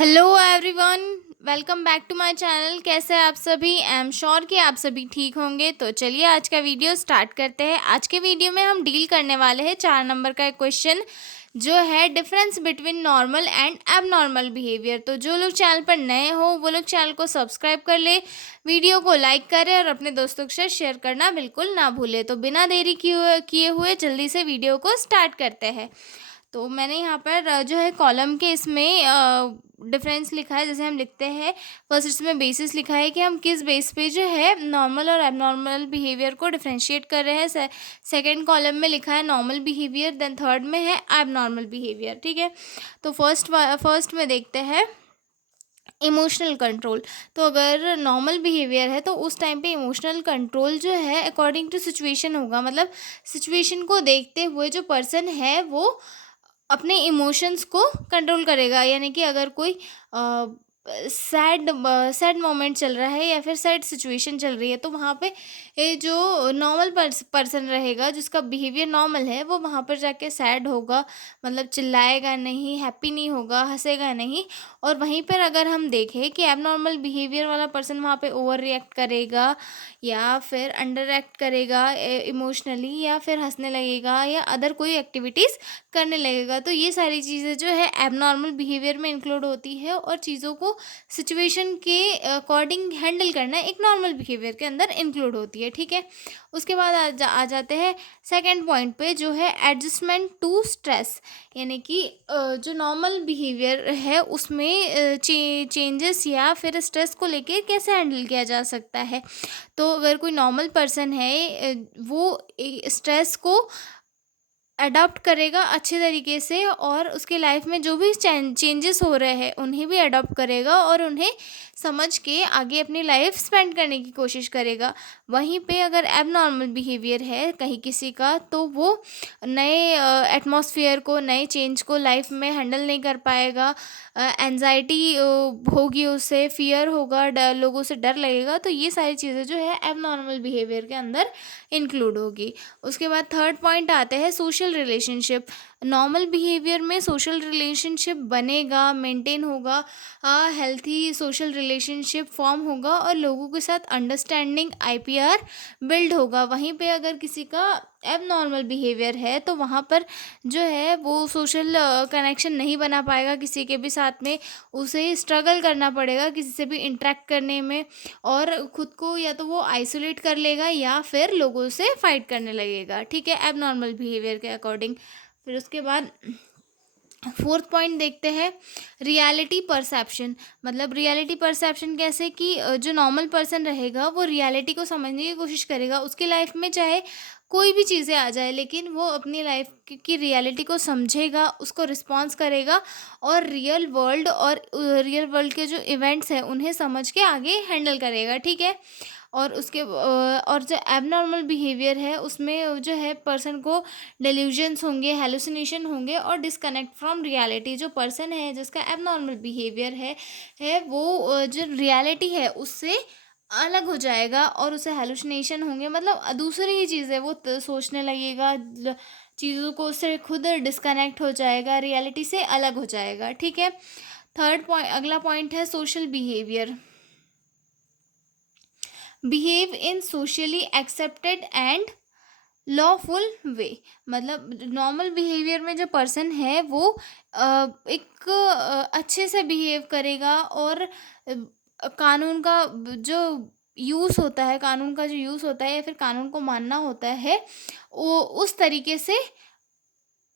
Hello everyone, welcome back to my channel. कैसे हैं आप सभी? आई एम श्योर कि आप सभी ठीक होंगे। तो चलिए आज का वीडियो स्टार्ट करते हैं। आज के वीडियो में हम डील करने वाले हैं 4 नंबर का एक क्वेश्चन जो है difference between normal and abnormal behaviour. तो जो लोग चैनल पर नए हो वो लोग चैनल को सब्सक्राइब कर ले, वीडियो को लाइक करें और अपने दोस्तों के साथ शेयर करना बिल्कुल ना भूलें। तो बिना देरी किए हुए जल्दी से वीडियो को स्टार्ट करते हैं। तो मैंने यहाँ पर जो है कॉलम के इसमें डिफरेंस लिखा है। जैसे हम लिखते हैं फर्स्ट, इसमें बेसिस लिखा है कि हम किस बेस पे जो है नॉर्मल और एबनॉर्मल बिहेवियर को डिफरेंशिएट कर रहे हैं। सेकंड कॉलम में लिखा है नॉर्मल बिहेवियर, देन थर्ड में है एबनॉर्मल बिहेवियर। ठीक है, तो फर्स्ट में देखते हैं इमोशनल कंट्रोल। तो अगर नॉर्मल बिहेवियर है तो उस टाइम पे इमोशनल कंट्रोल जो है अकॉर्डिंग टू सिचुएशन होगा। मतलब सिचुएशन को देखते हुए जो पर्सन है वो अपने इमोशंस को कंट्रोल करेगा। यानी कि अगर कोई सैड मोमेंट चल रहा है या फिर सैड सिचुएशन चल रही है तो वहाँ पे ये जो नॉर्मल पर्सन रहेगा जिसका बिहेवियर नॉर्मल है वो वहाँ पर जाके सैड होगा, मतलब चिल्लाएगा नहीं, हैप्पी नहीं होगा, हंसेगा नहीं। और वहीं पर अगर हम देखें कि एबनॉर्मल बिहेवियर वाला पर्सन वहाँ पे ओवर रिएक्ट करेगा या फिर अंडर एक्ट करेगा इमोशनली, या फिर हंसने लगेगा या अदर कोई एक्टिविटीज़ करने लगेगा। तो ये सारी चीज़ें जो है एबनॉर्मल बिहेवियर में इंक्लूड होती है और चीज़ों को सिचुएशन के अकॉर्डिंग हैंडल करना एक नॉर्मल बिहेवियर के अंदर इंक्लूड होती है। ठीक है, उसके बाद आ जाते हैं सेकंड पॉइंट पे जो है एडजस्टमेंट टू स्ट्रेस। यानी कि जो नॉर्मल बिहेवियर है उसमें चेंजेस या फिर स्ट्रेस को लेके कैसे हैंडल किया जा सकता है। तो अगर कोई नॉर्मल पर्सन है वो स्ट्रेस को अडॉप्ट करेगा अच्छे तरीके से और उसके लाइफ में जो भी चेंजेस हो रहे हैं उन्हें भी अडॉप्ट करेगा और उन्हें समझ के आगे अपनी लाइफ स्पेंड करने की कोशिश करेगा। वहीं पे अगर एबनॉर्मल बिहेवियर है कहीं किसी का तो वो नए एटमॉस्फेयर को, नए चेंज को लाइफ में हैंडल नहीं कर पाएगा। एनजाइटी होगी, उससे फियर होगा, लोगों से डर लगेगा। तो ये सारी चीज़ें जो है एबनॉर्मल बिहेवियर के अंदर इंक्लूड होगी। उसके बाद थर्ड पॉइंट आते हैं सोशल रिलेशनशिप। नॉर्मल बिहेवियर में सोशल रिलेशनशिप बनेगा, मेंटेन होगा, हेल्थी सोशल रिलेशनशिप फॉर्म होगा और लोगों के साथ अंडरस्टैंडिंग आईपीआर बिल्ड होगा। वहीं पे अगर किसी का एबनॉर्मल बिहेवियर है तो वहाँ पर जो है वो सोशल कनेक्शन नहीं बना पाएगा किसी के भी साथ में, उसे स्ट्रगल करना पड़ेगा किसी से भी इंटरेक्ट करने में और खुद को या तो वो आइसोलेट कर लेगा या फिर लोगों से फाइट करने लगेगा। ठीक है, एबनॉर्मल बिहेवियर के अकॉर्डिंग। फिर उसके बाद फोर्थ पॉइंट देखते हैं रियलिटी परसेप्शन। मतलब रियलिटी परसेप्शन कैसे कि जो नॉर्मल पर्सन रहेगा वो रियलिटी को समझने की कोशिश करेगा। उसकी लाइफ में चाहे कोई भी चीज़ें आ जाए लेकिन वो अपनी लाइफ की रियलिटी को समझेगा, उसको रिस्पॉन्स करेगा और रियल वर्ल्ड के जो इवेंट्स हैं उन्हें समझ के आगे हैंडल करेगा। ठीक है, और जो एबनॉर्मल बिहेवियर है उसमें जो है पर्सन को डेल्यूजन्स होंगे, हेलुसिनेशन होंगे और डिस्कनेक्ट फ्रॉम रियलिटी। जो पर्सन है जिसका एबनॉर्मल बिहेवियर है वो जो रियलिटी है उससे अलग हो जाएगा और उसे हेलुसिनेशन होंगे, मतलब दूसरी ही चीज़ है वो सोचने लगेगा, चीज़ों को उससे खुद डिस्कनेक्ट हो जाएगा, रियलिटी से अलग हो जाएगा। ठीक है, थर्ड पॉइंट, अगला पॉइंट है social behaviour. Behave in socially accepted and lawful way. मतलब नॉर्मल बिहेवियर में जो पर्सन है वो एक अच्छे से बिहेव करेगा और कानून का जो यूज़ होता है, कानून का जो यूज़ होता है या फिर कानून को मानना होता है वो उस तरीके से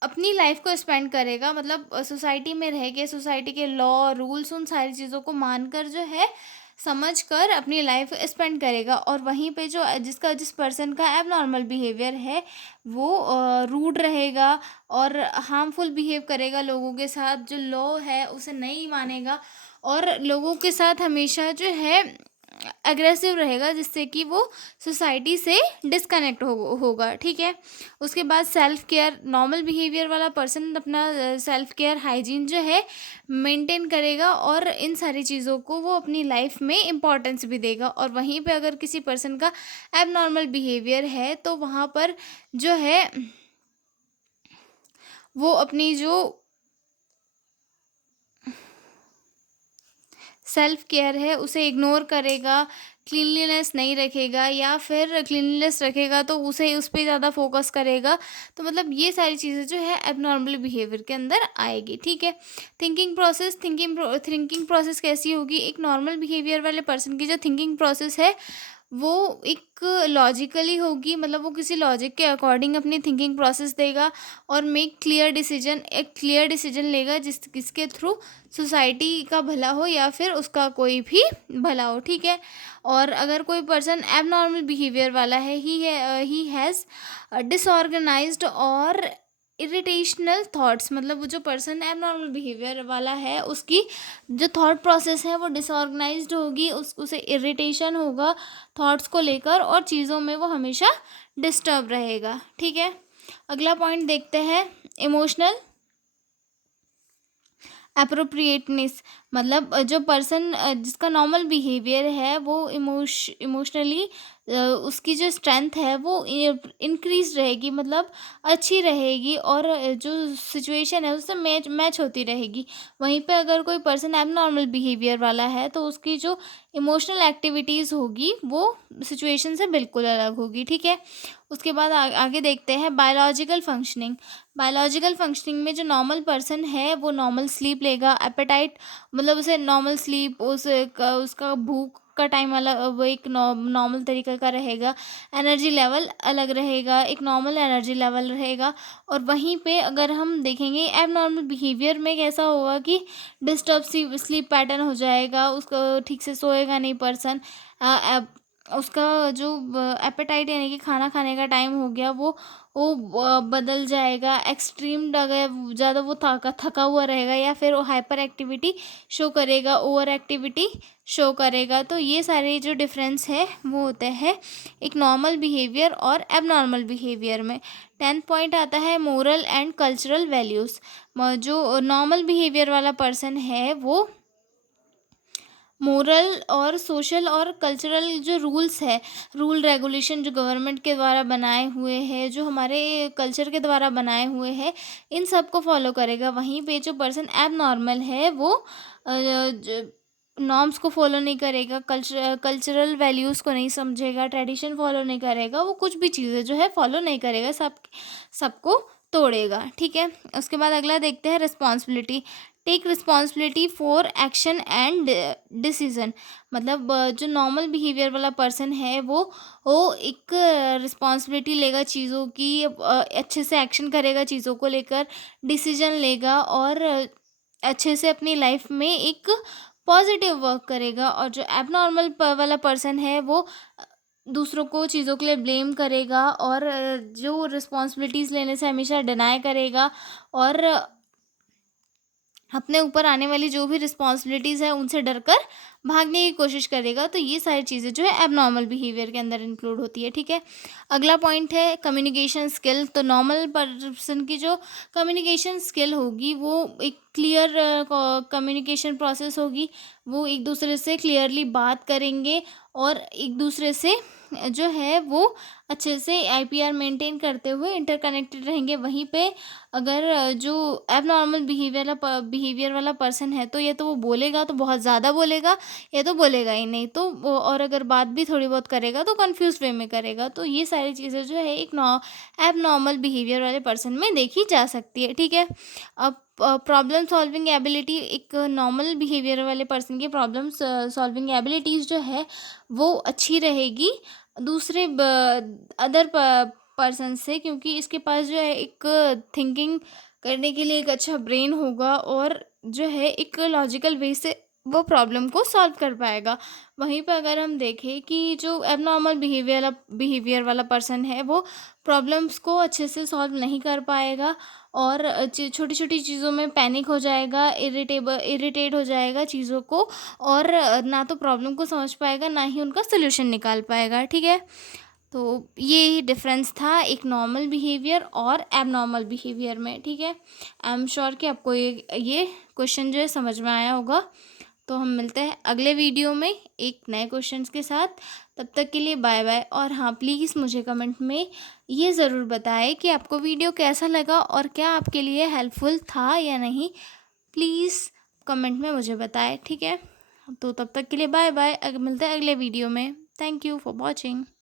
अपनी लाइफ को स्पेंड करेगा। मतलब सोसाइटी में रह के सोसाइटी के लॉ रूल्स उन सारी चीज़ों को मानकर जो है समझ कर अपनी लाइफ स्पेंड करेगा। और वहीं पे जो जिस पर्सन का एबनॉर्मल बिहेवियर है वो रूड रहेगा और हार्मफुल बिहेव करेगा लोगों के साथ, जो लॉ है उसे नहीं मानेगा और लोगों के साथ हमेशा जो है एग्रेसिव रहेगा जिससे कि वो सोसाइटी से डिस्कनेक्ट होगा। ठीक है, उसके बाद सेल्फ केयर। नॉर्मल बिहेवियर वाला पर्सन अपना सेल्फ केयर, हाइजीन जो है मेंटेन करेगा और इन सारी चीज़ों को वो अपनी लाइफ में इम्पोर्टेंस भी देगा। और वहीं पे अगर किसी पर्सन का एबनॉर्मल बिहेवियर है तो वहाँ पर जो है वो अपनी जो सेल्फ केयर है उसे इग्नोर करेगा, क्लीनलीनेस नहीं रखेगा या फिर क्लीनलीनेस रखेगा तो उसे उस पे ज़्यादा फोकस करेगा, तो मतलब ये सारी चीज़ें जो है एबनॉर्मल बिहेवियर के अंदर आएगी, ठीक है। थिंकिंग प्रोसेस कैसी होगी? एक नॉर्मल बिहेवियर वाले पर्सन की जो थिंकिंग प्रोसेस है वो एक लॉजिकली होगी, मतलब वो किसी लॉजिक के अकॉर्डिंग अपनी थिंकिंग प्रोसेस देगा और एक क्लियर डिसीजन लेगा जिसके थ्रू सोसाइटी का भला हो या फिर उसका कोई भी भला हो, ठीक है। और अगर कोई पर्सन एबनॉर्मल बिहेवियर वाला है, ही हैज़ डिसऑर्गेनाइज्ड और इरिटेशनल थॉट्स, मतलब वो जो पर्सन एबनॉर्मल बिहेवियर वाला है उसकी जो थॉट प्रोसेस है वो डिसऑर्गेनाइज्ड होगी, उसे इरिटेशन होगा थॉट्स को लेकर और चीज़ों में वो हमेशा डिस्टर्ब रहेगा, ठीक है। अगला पॉइंट देखते हैं, इमोशनल अप्रोप्रिएटनेस, मतलब जो पर्सन जिसका नॉर्मल बिहेवियर है वो इमोशनली उसकी जो स्ट्रेंथ है वो इंक्रीज रहेगी, मतलब अच्छी रहेगी और जो सिचुएशन है उससे मैच मैच होती रहेगी। वहीं पे अगर कोई पर्सन एबनॉर्मल बिहेवियर वाला है तो उसकी जो इमोशनल एक्टिविटीज़ होगी वो सिचुएशन से बिल्कुल अलग होगी, ठीक है। उसके बाद आगे देखते हैं बायोलॉजिकल फंक्शनिंग। बायोलॉजिकल फंक्शनिंग में जो नॉर्मल पर्सन है वो नॉर्मल स्लीप लेगा, एपेटाइट मतलब उसे नॉर्मल स्लीप, उसका भूख का टाइम अलग, वो एक नॉर्मल तरीके का रहेगा, एनर्जी लेवल अलग रहेगा, एक नॉर्मल एनर्जी लेवल रहेगा। और वहीं पे अगर हम देखेंगे एबनॉर्मल बिहेवियर में कैसा होगा कि डिस्टर्ब स्लीप पैटर्न हो जाएगा, उसको ठीक से सोएगा नहीं पर्सन, उसका जो एपेटाइट यानी कि खाना खाने का टाइम हो गया वो बदल जाएगा, एक्सट्रीम अगर ज़्यादा वो थका हुआ रहेगा या फिर वो हाइपर एक्टिविटी शो करेगा, ओवर एक्टिविटी शो करेगा। तो ये सारे जो डिफरेंस है वो होते हैं एक नॉर्मल बिहेवियर और एबनॉर्मल बिहेवियर में। 10th पॉइंट आता है मोरल एंड कल्चरल वैल्यूज़। जो नॉर्मल बिहेवियर वाला पर्सन है वो मोरल और सोशल और कल्चरल जो रूल्स है, रूल रेगुलेशन जो गवर्नमेंट के द्वारा बनाए हुए हैं, जो हमारे कल्चर के द्वारा बनाए हुए हैं, इन सब को फॉलो करेगा। वहीं पे जो पर्सन एब नॉर्मल है वो नॉर्म्स को फॉलो नहीं करेगा, कल्चरल वैल्यूज़ को नहीं समझेगा, ट्रेडिशन फॉलो नहीं करेगा, वो कुछ भी चीज़ें जो है फॉलो नहीं करेगा, सबको तोड़ेगा, ठीक है। उसके बाद अगला देखते हैं responsibility. Take responsibility for action and decision, मतलब जो नॉर्मल बिहेवियर वाला पर्सन है वो एक रिस्पॉन्सिबिलिटी लेगा चीज़ों की, अच्छे से एक्शन करेगा चीज़ों को लेकर, डिसीजन लेगा और अच्छे से अपनी लाइफ में एक पॉजिटिव वर्क करेगा। और जो एबनॉर्मल वाला पर्सन है वो दूसरों को चीज़ों के लिए ब्लेम करेगा और जो रिस्पॉन्सिबिलिटीज़ लेने से हमेशा डिनाई करेगा और अपने ऊपर आने वाली जो भी रिस्पॉन्सिबिलिटीज़ है उनसे डरकर भागने की कोशिश करेगा। तो ये सारी चीज़ें जो है एबनॉर्मल बिहेवियर के अंदर इंक्लूड होती है, ठीक है। अगला पॉइंट है कम्युनिकेशन स्किल। तो नॉर्मल पर्सन की जो कम्युनिकेशन स्किल होगी वो एक क्लियर कम्युनिकेशन प्रोसेस होगी, वो एक दूसरे से क्लियरली बात करेंगे और एक दूसरे से जो है वो अच्छे से आईपीआर मेंटेन करते हुए इंटरकनेक्टेड रहेंगे। वहीं पे अगर जो एबनॉर्मल बिहेवियर वाला पर्सन है तो ये तो वो बोलेगा तो बहुत ज़्यादा बोलेगा, या तो बोलेगा ही नहीं, तो और अगर बात भी थोड़ी बहुत करेगा तो कंफ्यूज वे में करेगा। तो ये सारी चीज़ें जो है एक एबनॉर्मल बिहेवियर वाले पर्सन में देखी जा सकती है, ठीक है। अब प्रॉब्लम सॉल्विंग एबिलिटी, एक नॉर्मल बिहेवियर वाले पर्सन की प्रॉब्लम सॉल्विंग एबिलिटीज़ जो है वो अच्छी रहेगी दूसरे अदर पर्सन से, क्योंकि इसके पास जो है एक थिंकिंग करने के लिए एक अच्छा ब्रेन होगा और जो है एक लॉजिकल वे से वो प्रॉब्लम को सॉल्व कर पाएगा। वहीं पे अगर हम देखें कि जो एबनॉर्मल बिहेवियर वाला पर्सन है वो प्रॉब्लम्स को अच्छे से सॉल्व नहीं कर पाएगा और छोटी छोटी चीज़ों में पैनिक हो जाएगा, इरिटेट हो जाएगा चीज़ों को और ना तो प्रॉब्लम को समझ पाएगा ना ही उनका सोल्यूशन निकाल पाएगा, ठीक है। तो ये डिफरेंस था एक नॉर्मल बिहेवियर और एबनॉर्मल बिहेवियर में, ठीक है। आई एम श्योर कि आपको ये क्वेश्चन जो है समझ में आया होगा। तो हम मिलते हैं अगले वीडियो में एक नए क्वेश्चंस के साथ। तब तक के लिए बाय बाय। और हाँ, प्लीज़ मुझे कमेंट में ये ज़रूर बताएं कि आपको वीडियो कैसा लगा और क्या आपके लिए हेल्पफुल था या नहीं। प्लीज़ कमेंट में मुझे बताएं, ठीक है। तो तब तक के लिए बाय बाय, मिलते हैं अगले वीडियो में। Thank you for watching.